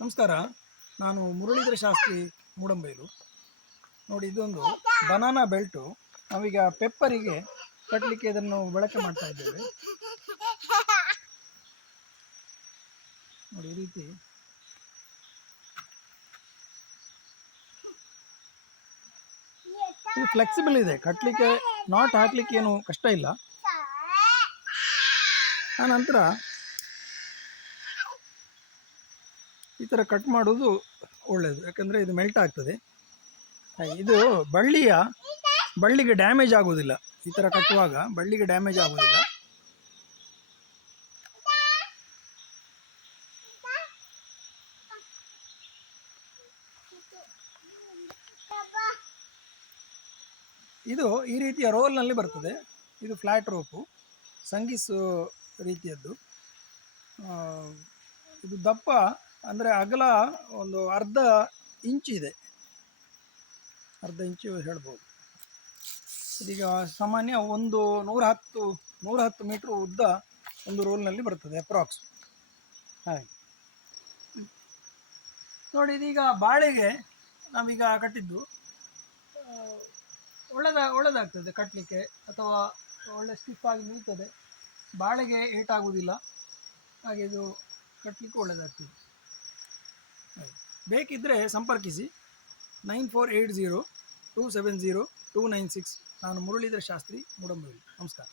ನಮಸ್ಕಾರ. ನಾನು ಮುರಳೀಧರ ಶಾಸ್ತ್ರಿ ಮೂಡಂಬೈಲು. ನೋಡಿ, ಇದೊಂದು ಬನಾನಾ ಬೆಲ್ಟು. ನಾವೀಗ ಪೆಪ್ಪರಿಗೆ ಕಟ್ಟಲಿಕ್ಕೆ ಇದನ್ನು ಬಳಕೆ ಮಾಡ್ತಾ ಇದ್ದೇವೆ. ನೋಡಿ, ಈ ರೀತಿ ಇದು ಫ್ಲೆಕ್ಸಿಬಲ್ ಇದೆ, ಕಟ್ಟಲಿಕ್ಕೆ ನಾಟ್ ಹಾಕಲಿಕ್ಕೆ ಏನು ಕಷ್ಟ ಇಲ್ಲ. ಆ ನಂತರ ಈ ಥರ ಕಟ್ ಮಾಡೋದು ಒಳ್ಳೆಯದು, ಯಾಕಂದರೆ ಇದು ಮೆಲ್ಟ್ ಆಗ್ತದೆ. ಇದು ಬಳ್ಳಿಗೆ ಡ್ಯಾಮೇಜ್ ಆಗೋದಿಲ್ಲ. ಈ ಥರ ಕಟ್ಟುವಾಗ ಬಳ್ಳಿಗೆ ಡ್ಯಾಮೇಜ್ ಆಗೋದಿಲ್ಲ. ಇದು ಈ ರೀತಿಯ ರೋಲ್ನಲ್ಲಿ ಬರ್ತದೆ. ಇದು ಫ್ಲ್ಯಾಟ್ ರೋಪು, ಸಂಗೀಸು ರೀತಿಯದ್ದು. ಇದು ದಪ್ಪ ಅಂದರೆ ಅಗಲ ಒಂದು ಅರ್ಧ ಇಂಚು ಇದೆ, ಅರ್ಧ ಇಂಚು ಹೇಳ್ಬೋದು. ಇದೀಗ ಸಾಮಾನ್ಯ ಒಂದು 110 ಮೀಟ್ರ್ ಉದ್ದ ಒಂದು ರೋಲ್ನಲ್ಲಿ ಬರ್ತದೆ ಅಪ್ರಾಕ್ಸ್. ಹಾಗೆ ನೋಡಿ, ಇದೀಗ ಬಾಳೆಗೆ ನಾವೀಗ ಕಟ್ಟಿದ್ದು ಒಳ್ಳೆದಾಗ್ತದೆ ಕಟ್ಟಲಿಕ್ಕೆ, ಅಥವಾ ಒಳ್ಳೆ ಸ್ಟಿಫ್ ಆಗಿ ನಿಲ್ತದೆ, ಬಾಳೆಗೆ ಏಟಾಗುವುದಿಲ್ಲ. ಹಾಗೆ ಇದು ಕಟ್ಟಲಿಕ್ಕೆ ಒಳ್ಳೆಯದಾಗ್ತದೆ. ಬೇಕಿದ್ದರೆ ಸಂಪರ್ಕಿಸಿ 9480270296. ನಾನು ಮುರಳೀಧರ ಶಾಸ್ತ್ರಿ ಮೂಡಂಬೈಲು. ನಮಸ್ಕಾರ.